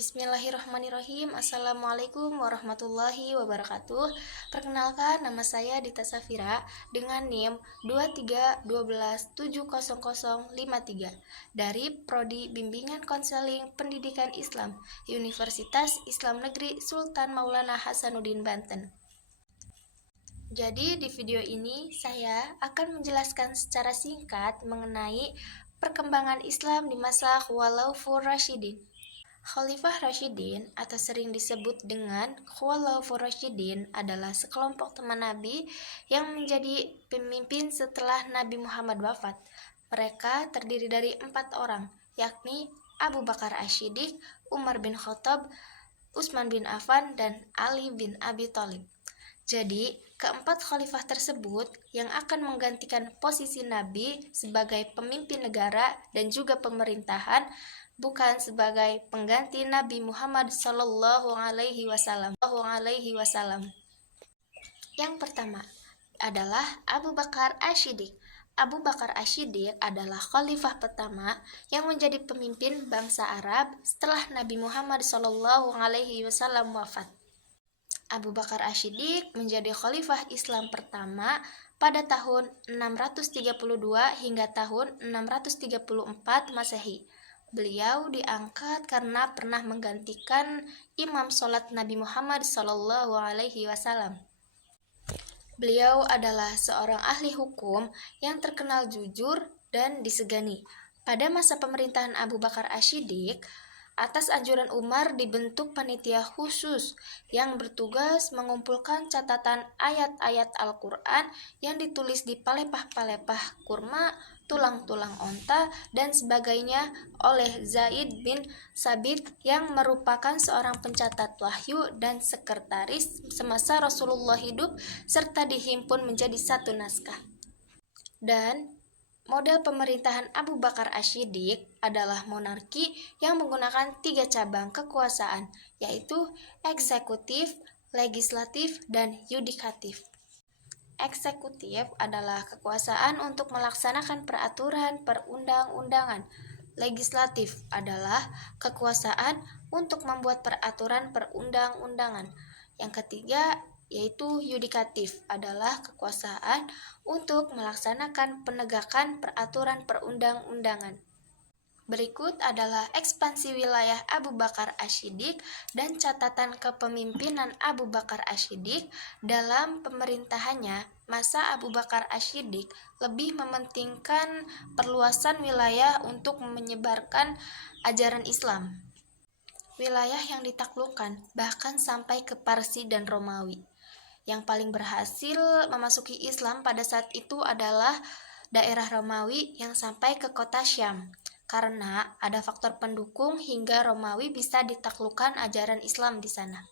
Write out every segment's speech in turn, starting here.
Bismillahirrahmanirrahim. Assalamualaikum warahmatullahi wabarakatuh. Perkenalkan, nama saya Dita Safira dengan NIM 2312700053 dari Prodi Bimbingan Konseling Pendidikan Islam Universitas Islam Negeri Sultan Maulana Hasanuddin Banten. Jadi di video ini saya akan menjelaskan secara singkat mengenai perkembangan Islam di masa Khulafaur Rasyidin. Khalifah Rasyidin atau sering disebut dengan Khulafaur Rasyidin adalah sekelompok teman Nabi yang menjadi pemimpin setelah Nabi Muhammad wafat. Mereka terdiri dari 4 orang, yakni Abu Bakar Asy-Syiddiq, Umar bin Khattab, Utsman bin Affan, dan Ali bin Abi Thalib. Jadi, keempat khalifah tersebut yang akan menggantikan posisi Nabi sebagai pemimpin negara dan juga pemerintahan, bukan sebagai pengganti Nabi Muhammad SAW. Yang pertama adalah Abu Bakar Asy-Syiddiq. Abu Bakar Asy-Syiddiq adalah khalifah pertama yang menjadi pemimpin bangsa Arab setelah Nabi Muhammad SAW wafat. Abu Bakar Asy-Syiddiq menjadi khalifah Islam pertama pada tahun 632 hingga tahun 634 Masehi. Beliau diangkat karena pernah menggantikan imam sholat Nabi Muhammad SAW. Beliau adalah seorang ahli hukum yang terkenal jujur dan disegani. Pada masa pemerintahan Abu Bakar Asy-Syiddiq, atas anjuran Umar dibentuk panitia khusus yang bertugas mengumpulkan catatan ayat-ayat Al-Quran yang ditulis di palepah-palepah kurma, tulang-tulang onta, dan sebagainya oleh Zaid bin Sabit yang merupakan seorang pencatat wahyu dan sekretaris semasa Rasulullah hidup serta dihimpun menjadi satu naskah. Dan model pemerintahan Abu Bakar Asy-Syiddiq adalah monarki yang menggunakan 3 cabang kekuasaan, yaitu eksekutif, legislatif, dan yudikatif. Eksekutif adalah kekuasaan untuk melaksanakan peraturan perundang-undangan. Legislatif adalah kekuasaan untuk membuat peraturan perundang-undangan. Yang ketiga yaitu yudikatif adalah kekuasaan untuk melaksanakan penegakan peraturan perundang-undangan. Berikut adalah ekspansi wilayah Abu Bakar Asy-Syiddiq dan catatan kepemimpinan Abu Bakar Asy-Syiddiq dalam pemerintahannya. Masa Abu Bakar Asy-Syiddiq lebih mementingkan perluasan wilayah untuk menyebarkan ajaran Islam. Wilayah yang ditaklukkan bahkan sampai ke Parsi dan Romawi. Yang paling berhasil memasuki Islam pada saat itu adalah daerah Romawi yang sampai ke kota Syam, karena ada faktor pendukung hingga Romawi bisa ditaklukkan ajaran Islam di sana.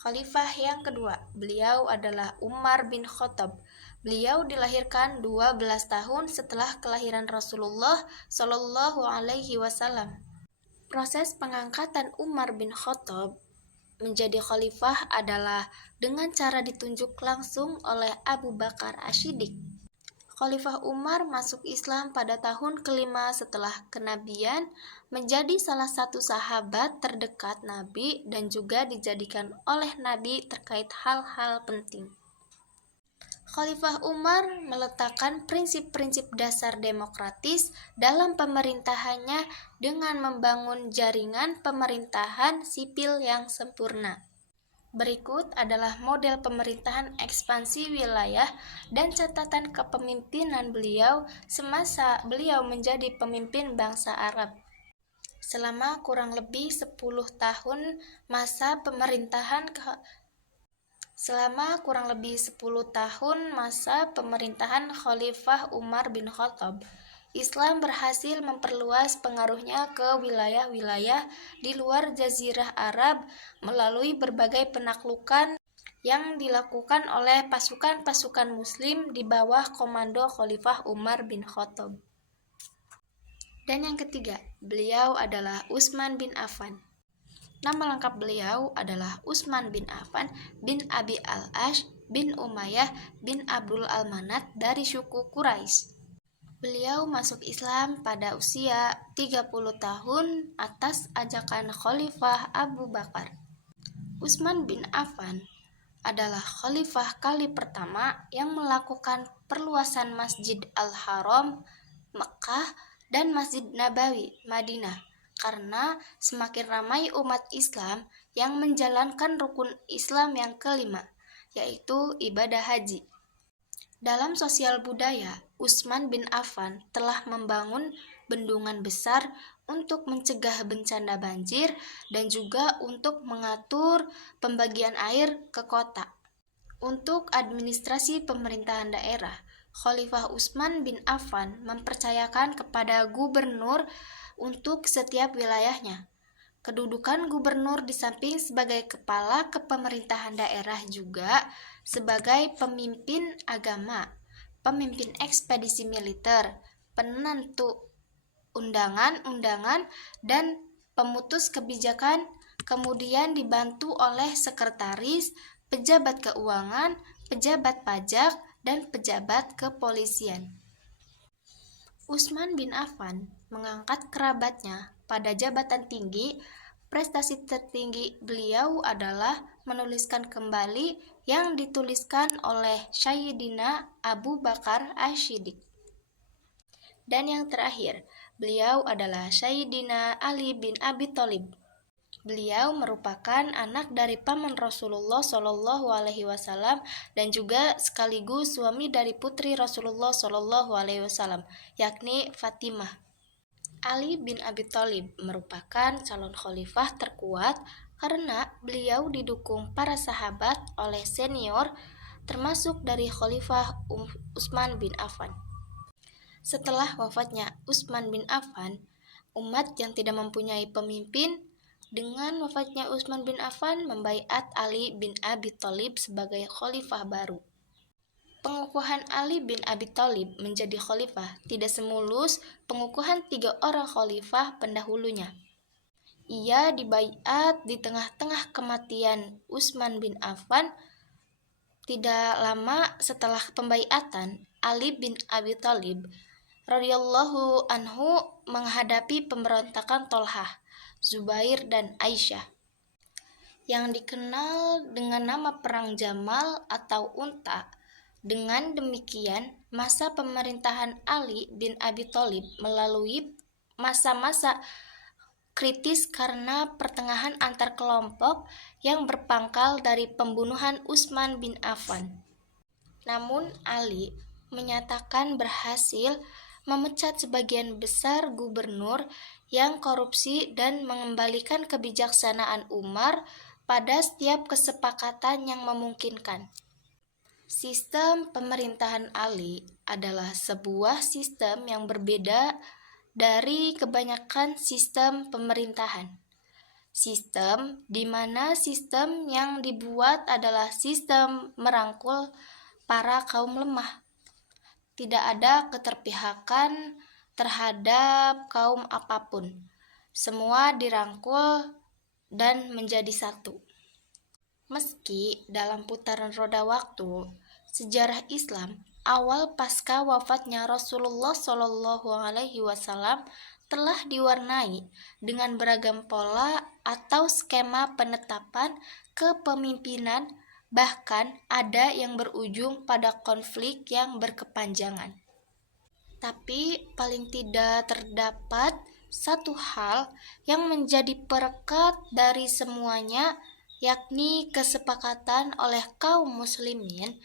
Khalifah yang kedua, beliau adalah Umar bin Khattab. Beliau dilahirkan 12 tahun setelah kelahiran Rasulullah SAW. Proses pengangkatan Umar bin Khattab menjadi khalifah adalah dengan cara ditunjuk langsung oleh Abu Bakar Asy-Syiddiq. Khalifah Umar masuk Islam pada tahun ke-5 setelah kenabian, menjadi salah satu sahabat terdekat Nabi dan juga dijadikan oleh Nabi terkait hal-hal penting. Khalifah Umar meletakkan prinsip-prinsip dasar demokratis dalam pemerintahannya dengan membangun jaringan pemerintahan sipil yang sempurna. Berikut adalah model pemerintahan ekspansi wilayah dan catatan kepemimpinan beliau semasa beliau menjadi pemimpin bangsa Arab. Selama kurang lebih 10 tahun masa pemerintahan Khalifah Umar bin Khattab, Islam berhasil memperluas pengaruhnya ke wilayah-wilayah di luar Jazirah Arab melalui berbagai penaklukan yang dilakukan oleh pasukan-pasukan Muslim di bawah komando Khalifah Umar bin Khattab. Dan yang ketiga, beliau adalah Utsman bin Affan. Nama lengkap beliau adalah Utsman bin Affan bin Abi al-Ash bin Umayyah bin Abdul al-Manat dari suku Quraisy. Beliau masuk Islam pada usia 30 tahun atas ajakan Khalifah Abu Bakar. Utsman bin Affan adalah khalifah kali pertama yang melakukan perluasan Masjid Al-Haram Mekkah dan Masjid Nabawi Madinah karena semakin ramai umat Islam yang menjalankan rukun Islam yang kelima, yaitu ibadah haji. Dalam sosial budaya, Utsman bin Affan telah membangun bendungan besar untuk mencegah bencana banjir dan juga untuk mengatur pembagian air ke kota. Untuk administrasi pemerintahan daerah, Khalifah Utsman bin Affan mempercayakan kepada gubernur untuk setiap wilayahnya. Kedudukan gubernur di samping sebagai kepala kepemerintahan daerah juga sebagai pemimpin agama, pemimpin ekspedisi militer, penentu undangan-undangan, dan pemutus kebijakan, kemudian dibantu oleh sekretaris, pejabat keuangan, pejabat pajak, dan pejabat kepolisian. Utsman bin Affan mengangkat kerabatnya pada jabatan tinggi. Prestasi tertinggi beliau adalah menuliskan kembali yang dituliskan oleh Sayyidina Abu Bakar Asy-Siddiq. Dan yang terakhir, beliau adalah Sayyidina Ali bin Abi Thalib. Beliau merupakan anak dari paman Rasulullah Shallallahu Alaihi Wasallam dan juga sekaligus suami dari putri Rasulullah Shallallahu Alaihi Wasallam, yakni Fatimah. Ali bin Abi Thalib merupakan calon khalifah terkuat karena beliau didukung para sahabat oleh senior, termasuk dari Khalifah Utsman bin Affan. Setelah wafatnya Utsman bin Affan, umat yang tidak mempunyai pemimpin, dengan wafatnya Utsman bin Affan membaiat Ali bin Abi Thalib sebagai khalifah baru. Pengukuhan Ali bin Abi Thalib menjadi khalifah tidak semulus pengukuhan 3 orang khalifah pendahulunya. Ia dibaiat di tengah-tengah kematian Utsman bin Affan. Tidak lama setelah pembaiatan, Ali bin Abi Thalib radhiyallahu anhu menghadapi pemberontakan Tolhah, Zubair, dan Aisyah yang dikenal dengan nama Perang Jamal atau Unta. Dengan demikian, masa pemerintahan Ali bin Abi Thalib melalui masa-masa kritis karena pertengahan antar kelompok yang berpangkal dari pembunuhan Utsman bin Affan. Namun Ali menyatakan berhasil memecat sebagian besar gubernur yang korupsi dan mengembalikan kebijaksanaan Umar pada setiap kesepakatan yang memungkinkan. Sistem pemerintahan Ali adalah sebuah sistem yang berbeda dari kebanyakan sistem pemerintahan. Sistem di mana sistem yang dibuat adalah sistem merangkul para kaum lemah. Tidak ada keterpihakan terhadap kaum apapun. Semua dirangkul dan menjadi satu. Meski dalam putaran roda waktu, sejarah Islam awal pasca wafatnya Rasulullah Shallallahu Alaihi Wasallam telah diwarnai dengan beragam pola atau skema penetapan kepemimpinan, bahkan ada yang berujung pada konflik yang berkepanjangan. Tapi paling tidak terdapat satu hal yang menjadi perekat dari semuanya, yakni kesepakatan oleh kaum muslimin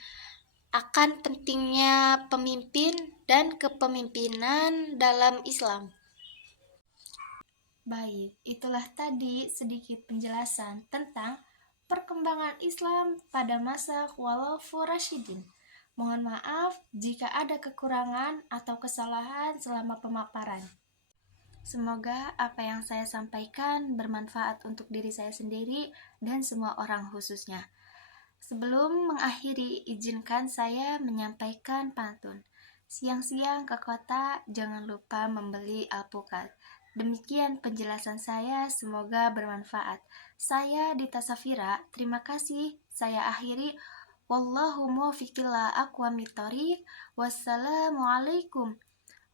akan pentingnya pemimpin dan kepemimpinan dalam Islam. Baik, itulah tadi sedikit penjelasan tentang perkembangan Islam pada masa Khulafaur Rasyidin. Mohon maaf jika ada kekurangan atau kesalahan selama pemaparan. Semoga apa yang saya sampaikan bermanfaat untuk diri saya sendiri dan semua orang khususnya. Sebelum mengakhiri, izinkan saya menyampaikan pantun. Siang-siang ke kota, jangan lupa membeli alpukat. Demikian penjelasan saya, semoga bermanfaat. Saya Dita Safira, terima kasih. Saya akhiri. Wallahu muwaffiq ila aqwamit thoriq. Wassalamualaikum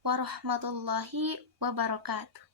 warahmatullahi wabarakatuh.